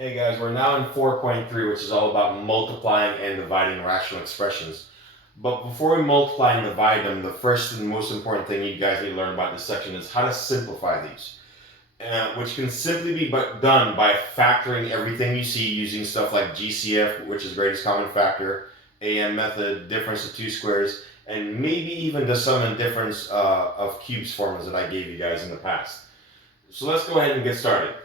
Hey guys, we're now in 4.3, which is all about multiplying and dividing rational expressions. But before we multiply and divide them, the first and most important thing you guys need to learn about this section is how to simplify these, which can simply be done by factoring everything you see using stuff like GCF, which is greatest common factor, AM method, difference of two squares, and maybe even the sum and difference of cubes formulas that I gave you guys in the past. So let's go ahead and get started.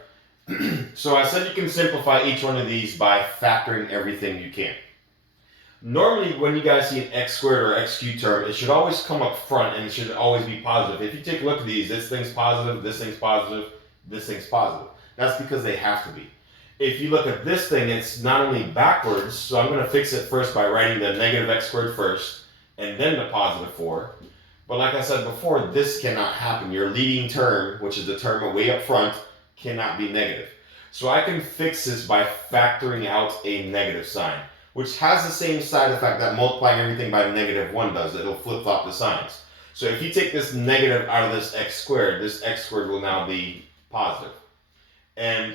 So I said you can simplify each one of these by factoring everything you can. Normally, when you guys see an x squared or x cubed term, it should always come up front and it should always be positive. If you take a look at these, this thing's positive, this thing's positive, this thing's positive. That's because they have to be. If you look at this thing, it's not only backwards, so I'm going to fix it first by writing the negative x squared first, and then the positive 4. But like I said before, this cannot happen. Your leading term, which is the term way up front, cannot be negative. So I can fix this by factoring out a negative sign, which has the same side effect that multiplying everything by -1 does. It'll flip-flop the signs. So if you take this negative out of this x squared will now be positive. And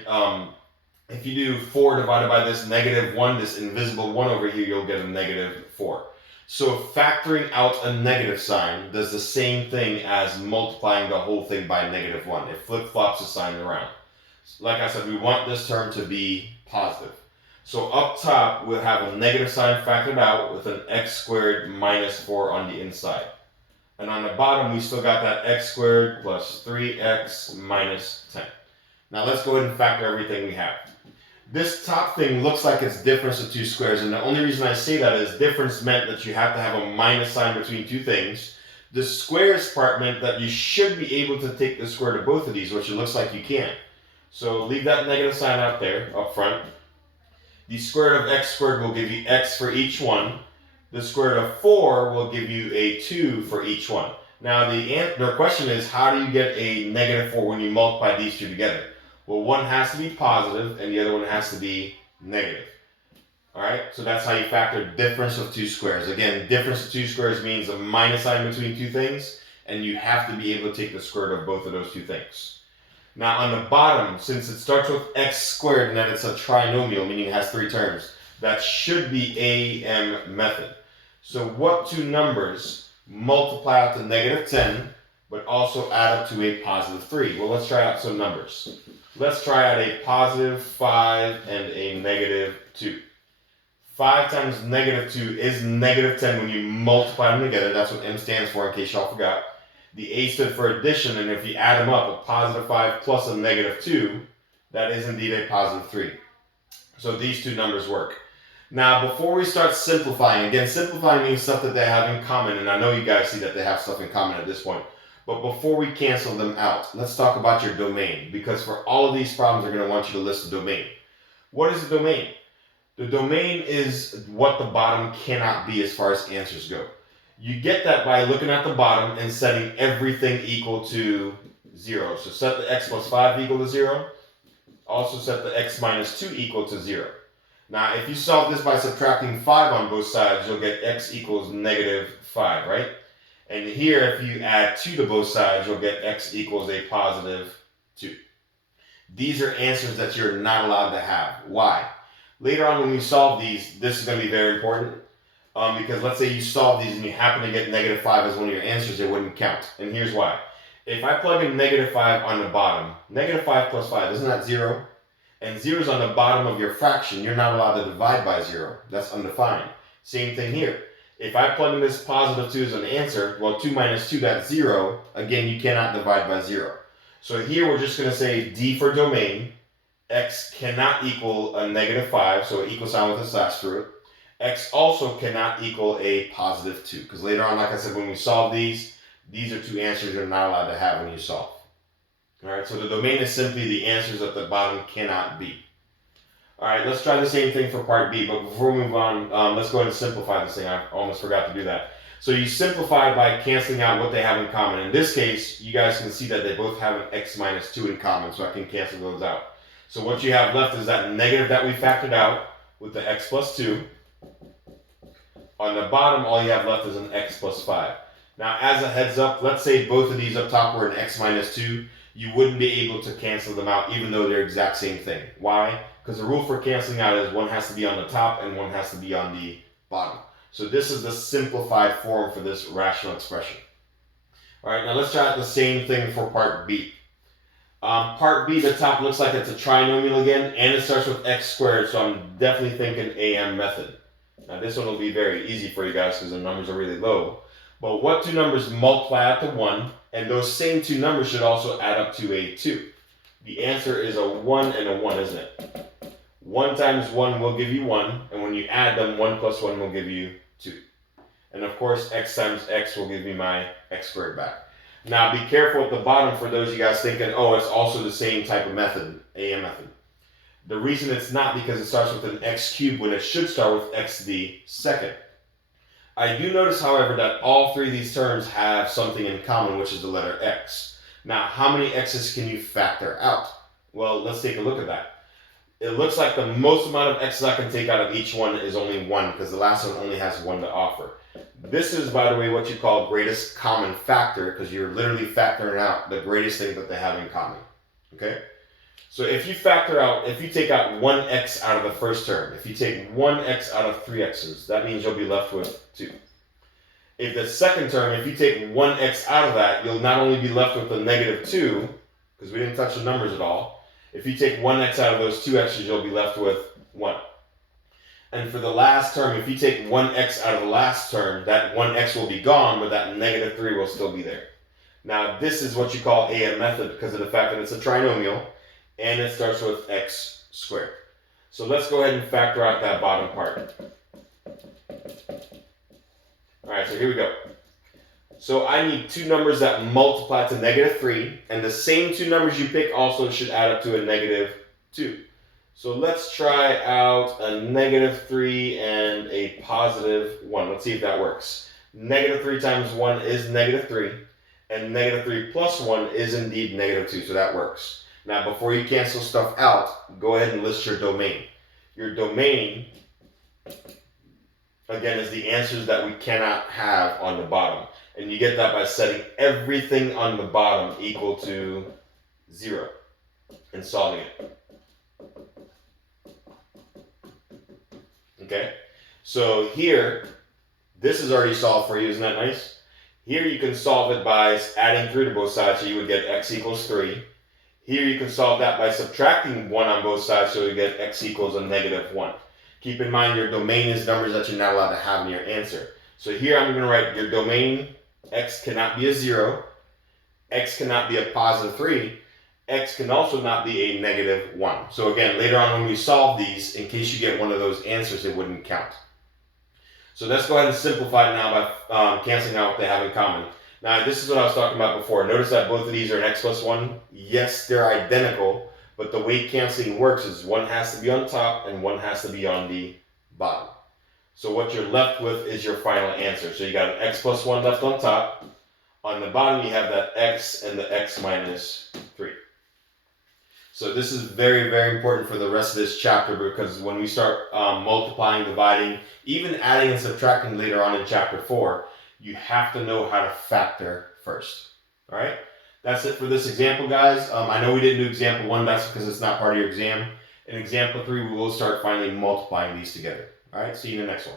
if you do 4 divided by this -1, this invisible 1 over here, you'll get a -4. So factoring out a negative sign does the same thing as multiplying the whole thing by -1. It flip-flops the sign around. Like I said, we want this term to be positive. So up top, we'll have a negative sign factored out with an x squared minus 4 on the inside. And on the bottom, we still got that x squared plus 3x minus 10. Now let's go ahead and factor everything we have. This top thing looks like it's difference of two squares, and the only reason I say that is difference meant that you have to have a minus sign between two things. The squares part meant that you should be able to take the square root of both of these, which it looks like you can. So leave that negative sign out there, up front. The square root of x squared will give you x for each one. The square root of 4 will give you a 2 for each one. Now the question is, how do you get a -4 when you multiply these two together? Well, one has to be positive and the other one has to be negative. Alright, so that's how you factor difference of two squares. Again, difference of two squares means a minus sign between two things, and you have to be able to take the square root of both of those two things. Now on the bottom, since it starts with x squared and then it's a trinomial, meaning it has 3 terms, that should be AM method. So what two numbers multiply out to -10, but also add up to a positive 3? Well, let's try out some numbers. Let's try out a positive 5 and a -2. 5 times -2 is -10 when you multiply them together. That's what M stands for, in case y'all forgot. The A stood for addition, and if you add them up, a positive 5 plus a -2, that is indeed a positive 3. So these two numbers work. Now, before we start simplifying, again, simplifying means stuff that they have in common, and I know you guys see that they have stuff in common at this point. But before we cancel them out, let's talk about your domain, because for all of these problems, they're going to want you to list the domain. What is the domain? The domain is what the bottom cannot be as far as answers go. You get that by looking at the bottom and setting everything equal to 0. So set the x plus 5 equal to 0. Also set the x minus 2 equal to 0. Now, if you solve this by subtracting 5 on both sides, you'll get x equals -5, right? And here, if you add 2 to both sides, you'll get x equals a positive 2. These are answers that you're not allowed to have. Why? Later on when we solve these, this is going to be very important. Because let's say you solve these and you happen to get -5 as one of your answers, it wouldn't count. And here's why. If I plug in -5 on the bottom, -5 plus 5, isn't that 0? And 0 is on the bottom of your fraction. You're not allowed to divide by 0. That's undefined. Same thing here. If I plug in this positive 2 as an answer, well, 2 minus 2, that's 0. Again, you cannot divide by 0. So here we're just going to say D for domain. X cannot equal a -5, so an equal sign with a slash through it. X also cannot equal a positive 2, because later on, like I said, when we solve these are two answers you're not allowed to have when you solve. Alright, so the domain is simply the answers that the bottom cannot be. Alright, let's try the same thing for part B, but before we move on, let's go ahead and simplify this thing. I almost forgot to do that. So you simplify by canceling out what they have in common. In this case, you guys can see that they both have an x minus 2 in common, so I can cancel those out. So what you have left is that negative that we factored out with the x plus 2. On the bottom, all you have left is an x plus 5. Now, as a heads up, let's say both of these up top were an x minus 2. You wouldn't be able to cancel them out, even though they're exact same thing. Why? because the rule for canceling out is one has to be on the top and one has to be on the bottom. So this is the simplified form for this rational expression. All right, now let's try out the same thing for part B. Part B, the top looks like it's a trinomial again, and it starts with x squared, so I'm definitely thinking AM method. Now this one will be very easy for you guys because the numbers are really low. But what two numbers multiply out to 1, and those same two numbers should also add up to a 2? The answer is a 1 and a 1, isn't it? 1 times 1 will give you 1, and when you add them, 1 plus 1 will give you 2. And of course, x times x will give me my x squared back. Now be careful at the bottom for those of you guys thinking, oh, it's also the same type of method, AM method. The reason it's not because it starts with an x cubed when it should start with x to the second. I do notice, however, that all three of these terms have something in common, which is the letter x. Now, how many x's can you factor out? Well, let's take a look at that. It looks like the most amount of x's I can take out of each one is only 1, because the last one only has 1 to offer. This is, by the way, what you call greatest common factor, because you're literally factoring out the greatest thing that they have in common. Okay? So if you take out 1x out of the first term, if you take 1x out of 3 x's, that means you'll be left with 2. If the second term, if you take 1x out of that, you'll not only be left with a negative 2, because we didn't touch the numbers at all. If you take 1x out of those 2 x's, you'll be left with 1. And for the last term, if you take 1x out of the last term, that 1x will be gone, but that negative 3 will still be there. Now, this is what you call AM method because of the fact that it's a trinomial, and it starts with x squared. So let's go ahead and factor out that bottom part. Alright, so here we go. So I need two numbers that multiply to negative 3, and the same two numbers you pick also should add up to a negative 2. So let's try out a negative 3 and a positive 1. Let's see if that works. Negative 3 times 1 is negative 3, and negative 3 plus 1 is indeed negative 2, so that works. Now, before you cancel stuff out, go ahead and list your domain. Your domain, again, is the answers that we cannot have on the bottom. And you get that by setting everything on the bottom equal to 0 and solving it. Okay? So here, this is already solved for you. Isn't that nice? Here you can solve it by adding 3 to both sides, so you would get x equals 3. Here you can solve that by subtracting 1 on both sides, so you get x equals a negative 1. Keep in mind your domain is numbers that you're not allowed to have in your answer. So here I'm going to write your domain, x cannot be a 0, x cannot be a positive 3, x can also not be a negative 1. So again, later on when we solve these, in case you get one of those answers, it wouldn't count. So let's go ahead and simplify it now by canceling out what they have in common. Now, this is what I was talking about before. Notice that both of these are an x plus 1. Yes, they're identical, but the way canceling works is one has to be on top and one has to be on the bottom. So what you're left with is your final answer. So you got an x plus 1 left on top. On the bottom, you have that x and the x minus 3. So this is very, very important for the rest of this chapter, because when we start multiplying, dividing, even adding and subtracting later on in chapter 4, you have to know how to factor first. All right? That's it for this example, guys. I know we didn't do example 1. That's because it's not part of your exam. In example 3, we will start finally multiplying these together. All right? See you in the next one.